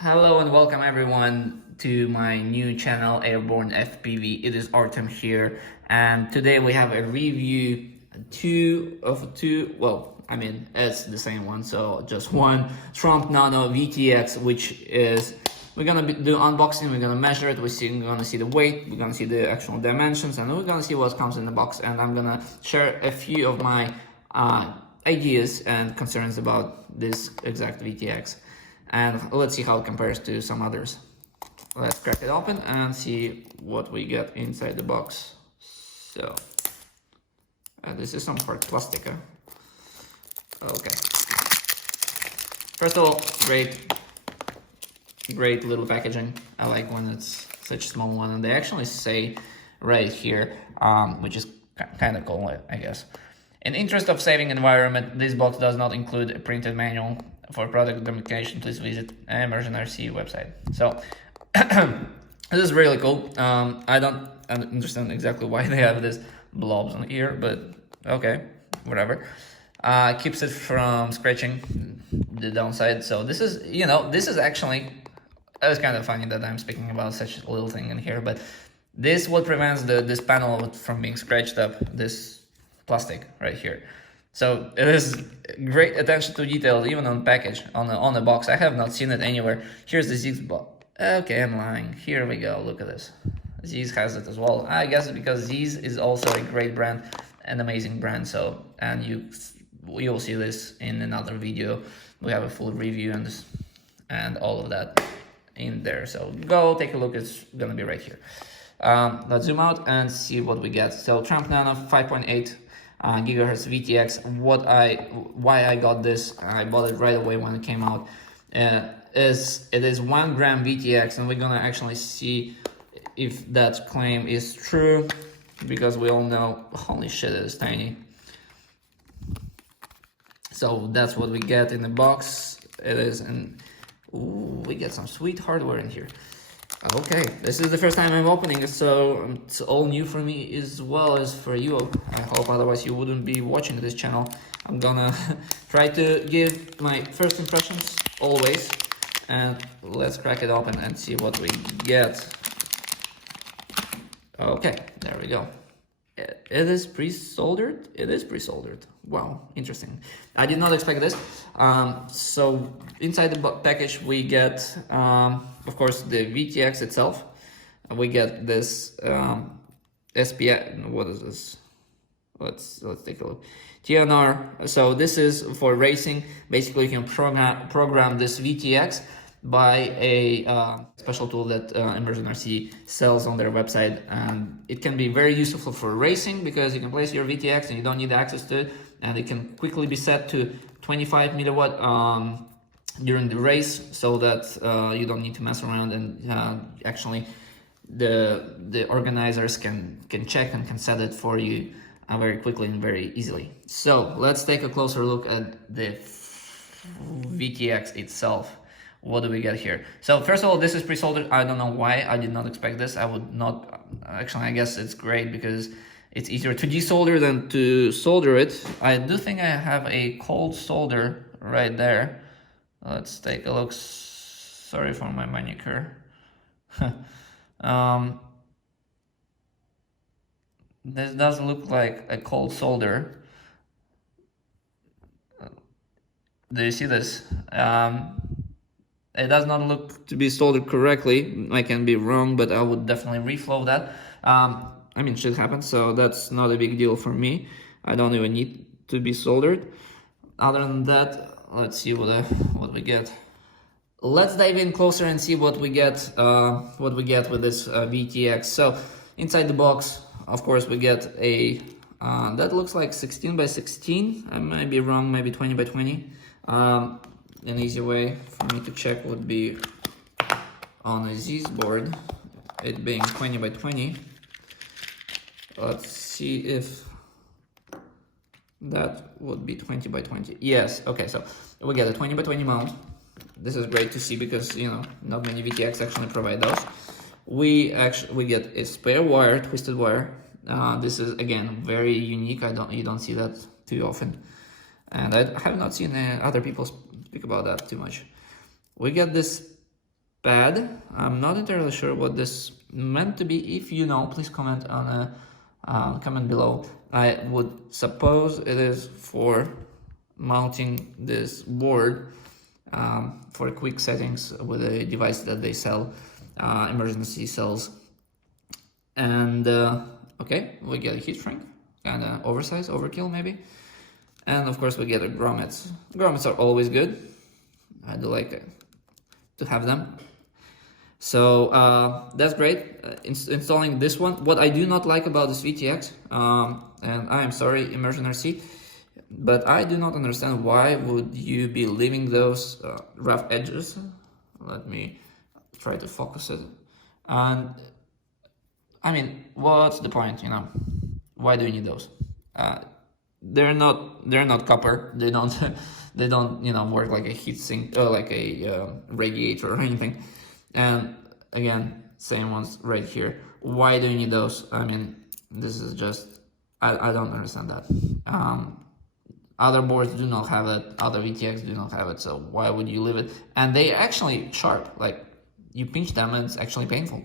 Hello and welcome everyone to my new channel Airborne FPV. It is Artem here, and today we have a review it's the same one, so just one Tramp Nano VTX, which is we're gonna do unboxing. We're gonna measure it. We're gonna see the weight. We're gonna see the actual dimensions, and we're gonna see what comes in the box. And I'm gonna share a few of my ideas and concerns about this exact VTX. And let's see how it compares to some others. Let's crack it open and see what we get inside the box. So, this is some hard plastic. Okay. First of all, great little packaging. I like when it's such a small one, and they actually say right here, which is kind of cool, I guess. In the interest of saving environment, this box does not include a printed manual. For product documentation, please visit Immersion RC website. So this is really cool. I don't understand exactly why they have this blobs on here, but okay, whatever. Keeps it from scratching, the downside. So this is, this is actually, it's kind of funny that I'm speaking about such a little thing in here, but this what prevents this panel from being scratched up, this plastic right here. So it is great attention to detail, even on package, on the box. I have not seen it anywhere. Here's the Z's block. Okay, I'm lying. Here we go. Look at this. Z's has it as well. I guess because Z's is also a great brand, an amazing brand. So, and you'll see this in another video. We have a full review and all of that in there. So go take a look. It's gonna be right here. Let's zoom out and see what we get. So Tramp Nano 5.8. Gigahertz VTX. Why I got this, I bought it right away when it came out, it is 1 gram VTX, and we're gonna actually see if that claim is true, because we all know, holy shit, it is tiny. So that's what we get in the box. It is, and we get some sweet hardware in here. Okay, this is the first time I'm opening it, so it's all new for me as well as for you. I hope, otherwise you wouldn't be watching this channel. I'm gonna try to give my first impressions always, and let's crack it open and see what we get. Okay, there we go. It is pre-soldered. It is pre-soldered. Wow, interesting. I did not expect this. So inside the package we get, of course, the VTX itself. We get this SPI. What is this? Let's take a look. TNR. So this is for racing. Basically, you can program this VTX by a special tool that Immersion RC sells on their website, and it can be very useful for racing because you can place your VTX and you don't need access to it, and it can quickly be set to 25 milliwatt during the race, so that you don't need to mess around, and actually the organizers can check and can set it for you very quickly and very easily. So let's take a closer look at the VTX itself. What do we get here? So first of all, this is pre-soldered. I don't know why. I did not expect this. I would not. Actually, I guess it's great because it's easier to desolder than to solder it. I do think I have a cold solder right there. Let's take a look. Sorry for my manicure. This does look like a cold solder. Do you see this? It does not look to be soldered correctly. I can be wrong, but I would definitely reflow that. I mean, shit happens, so that's not a big deal for me. I don't even need to be soldered. Other than that, let's see what we get. Let's dive in closer and see what we get with this VTX. So inside the box, of course, we get a that looks like 16 by 16. I might be wrong, maybe 20 by 20. An easy way for me to check would be on a Z's board, it being 20 by 20. Let's see if that would be 20 by 20. Yes, okay, so we get a 20 by 20 mount. This is great to see because, not many VTX actually provide those. We get a spare wire, twisted wire. This is, again, very unique. You don't see that too often. And I have not seen other people speak about that too much. We get this pad. I'm not entirely sure what this meant to be. If you know, please comment on a comment below. I would suppose it is for mounting this board for quick settings with a device that they sell, emergency cells. And okay, we get a heat shrink, kind of oversized, overkill maybe. And of course we get a grommets. Grommets are always good. I do like to have them. So that's great. Installing this one. What I do not like about this VTX, and I am sorry, Immersion RC, but I do not understand why would you be leaving those rough edges. Let me try to focus it. And I mean, what's the point? You know, why do you need those? They're not copper. They don't they don't, you know, work like a heat sink or like a radiator or anything. And again, same ones right here. Why do you need those? I mean, this is just, I don't understand that. Other boards do not have it, other VTX do not have it, so why would you leave it? And they actually sharp, like you pinch them and it's actually painful.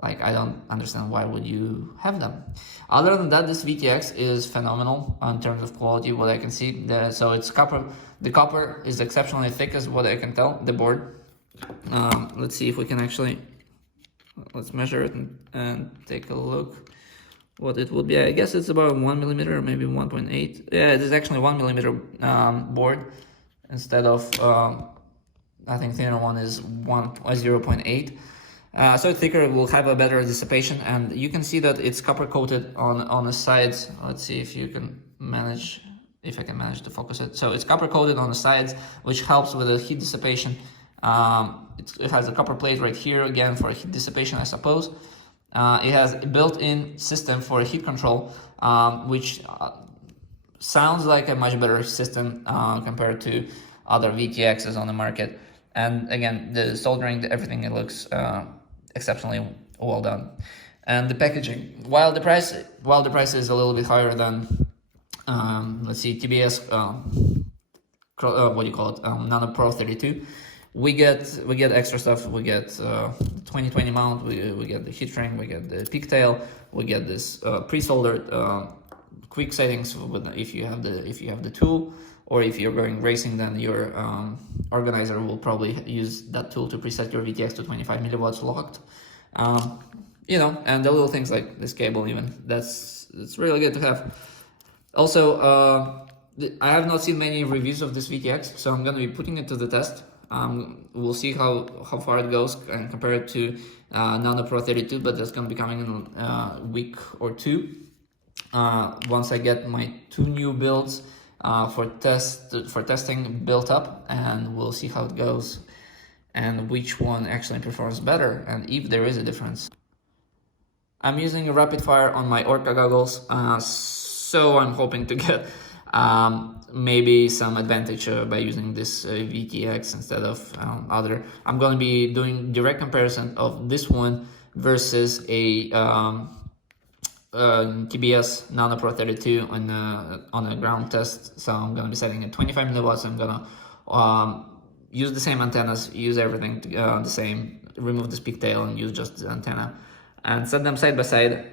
Like, I don't understand why would you have them. Other than that, this VTX is phenomenal in terms of quality, what I can see. So it's copper. The copper is exceptionally thick, as what I can tell, the board. Let's see if we can actually, let's measure it and take a look what it would be. I guess it's about 1 millimeter or maybe 1.8. Yeah, it is actually 1 millimeter board instead of, I think thinner one is 0.8. So it's thicker, it will have a better dissipation, and you can see that it's copper coated on the sides. Let's see if you can manage, if I can manage to focus it. So it's copper coated on the sides, which helps with the heat dissipation. It has a copper plate right here again for heat dissipation, I suppose. It has a built-in system for heat control, which sounds like a much better system compared to other VTXs on the market. And again, the soldering, everything, it looks exceptionally well done. And the packaging, while the price is a little bit higher than let's see, TBS what do you call it, Nano Pro 32, we get extra stuff. We get 2020 mount, we get the heat shrink, we get the pigtail, we get this pre-soldered quick settings with, if you have the tool, or if you're going racing, then your organizer will probably use that tool to preset your VTX to 25 milliwatts locked. You know, and the little things like this cable, even it's really good to have. Also, I have not seen many reviews of this VTX, so I'm going to be putting it to the test. We'll see how far it goes and compare it to Nano Pro 32, but that's going to be coming in a week or two. Once I get my 2 new builds for testing built up, and we'll see how it goes and which one actually performs better and if there is a difference. I'm using a rapid fire on my Orca goggles, so I'm hoping to get maybe some advantage by using this VTX instead of other. I'm going to be doing direct comparison of this one versus a TBS Nano Pro 32 on a ground test. So I'm going to be setting at 25 milliwatts. I'm going to use the same antennas, use everything the same, remove this pigtail and use just the antenna, and set them side by side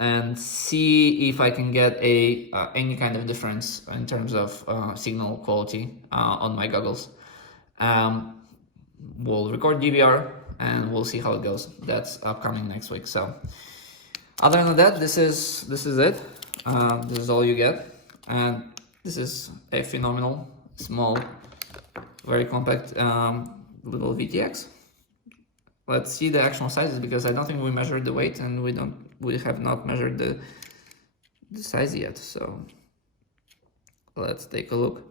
and see if I can get any kind of difference in terms of signal quality on my goggles. We'll record DVR and we'll see how it goes. That's upcoming next week. So other than that, this is it. This is all you get, and this is a phenomenal, small, very compact little VTX. Let's see the actual sizes, because I don't think we measured the weight, and we have not measured the size yet. So let's take a look.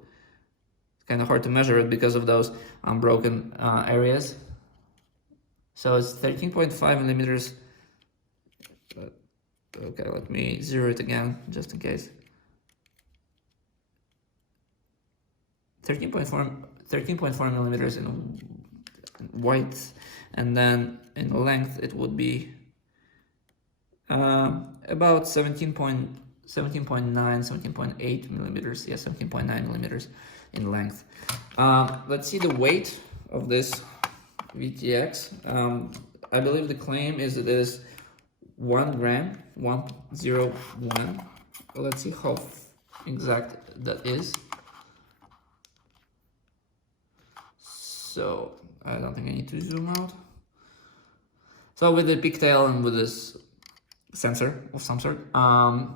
It's kind of hard to measure it because of those unbroken areas. So it's 13.5 millimeters. Okay, let me zero it again, just in case. 13.4 millimeters in width, and then in length it would be about 17.9, 17.8 millimeters. Yeah, 17.9 millimeters in length. Let's see the weight of this VTX. I believe the claim is it is 1 gram, 101. Let's see how exact that is. So I don't think I need to zoom out. So with the pigtail and with this sensor of some sort,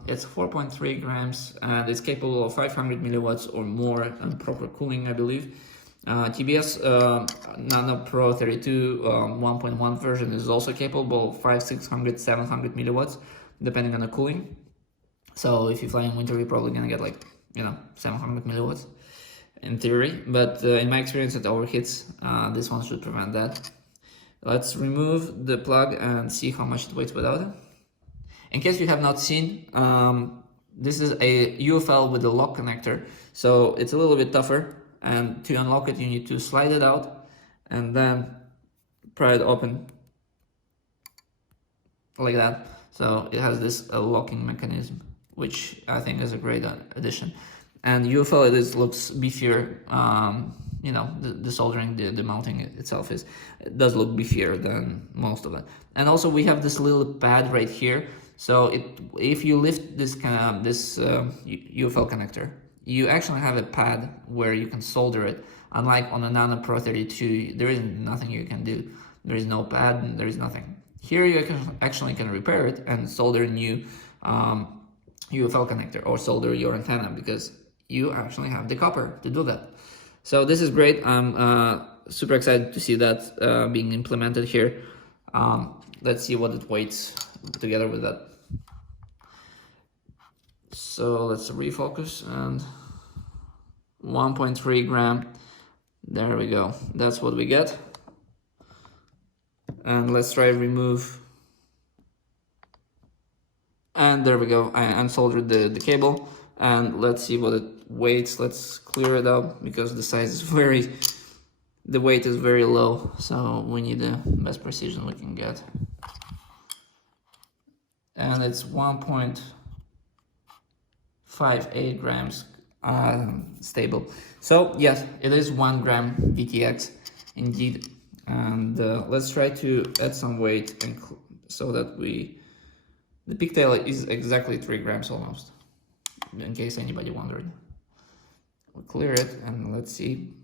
it's 4.3 grams and it's capable of 500 milliwatts or more and proper cooling, I believe. TBS Nano Pro 32 1.1 version is also capable of 500, 600, 700 milliwatts depending on the cooling. So if you fly in winter, you're probably gonna get like 700 milliwatts in theory, but in my experience it overheats. This one should prevent that. Let's remove the plug and see how much it weighs without it. In case you have not seen, this is a UFL with a lock connector, so it's a little bit tougher, and to unlock it you need to slide it out and then pry it open like that. So it has this locking mechanism, which I think is a great addition. And UFL, it looks beefier. The soldering, the mounting itself it does look beefier than most of it. And also we have this little pad right here. So if you lift this UFL connector, you actually have a pad where you can solder it. Unlike on the Nano Pro 32, there is nothing you can do. There is no pad, and there is nothing. Here you actually can repair it and solder a new UFL connector or solder your antenna, because you actually have the copper to do that. So this is great. I'm super excited to see that being implemented here. Let's see what it weighs together with that. So let's refocus, and 1.3 gram. There we go. That's what we get. And let's try remove. And there we go. I unsoldered the cable. And let's see what it weighs. Let's clear it out because the size is the weight is very low. So we need the best precision we can get. And it's 1.58 grams stable. So yes, it is 1 gram VTX indeed. And let's try to add some weight so that the pigtail is exactly 3 grams almost, in case anybody wondered. We'll clear it and let's see.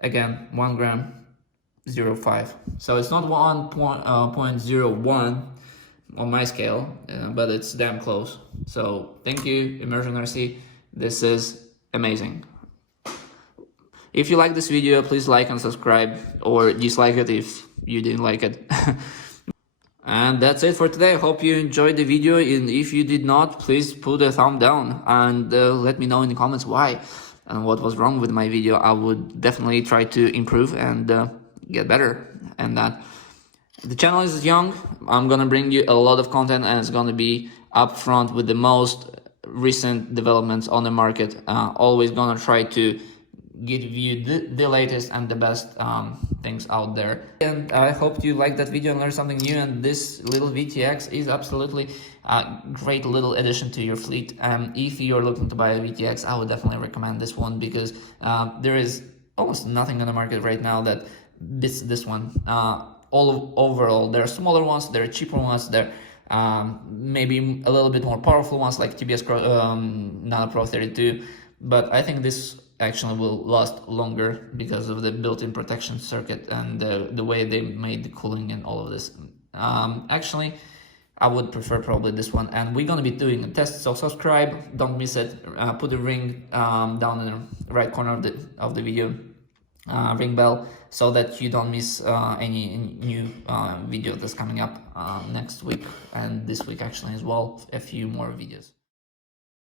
Again, 1 gram 0.5. So it's not 1.01 on my scale, but it's damn close. So thank you, Immersion RC. This is amazing. If you like this video, please like and subscribe, or dislike it if you didn't like it. And that's it for today. I hope you enjoyed the video, and if you did not, please put a thumb down and let me know in the comments why and what was wrong with my video. I would definitely try to improve and get better. And the channel is young. I'm gonna bring you a lot of content, and it's gonna be upfront with the most recent developments on the market. Always gonna try to give you the latest and the best things out there. And I hope you liked that video and learned something new, and this little VTX is absolutely a great little addition to your fleet. If you're looking to buy a VTX, I would definitely recommend this one, because there is almost nothing on the market right now that beats this one. Overall, there are smaller ones, there are cheaper ones, there maybe a little bit more powerful ones like TBS Nano Pro 32, but I think this actually will last longer because of the built-in protection circuit and the way they made the cooling and all of this. Actually, I would prefer probably this one, and we're gonna be doing a test, so subscribe, don't miss it. Put the ring down in the right corner of the video, ring bell, so that you don't miss any new video that's coming up next week and this week actually as well, a few more videos.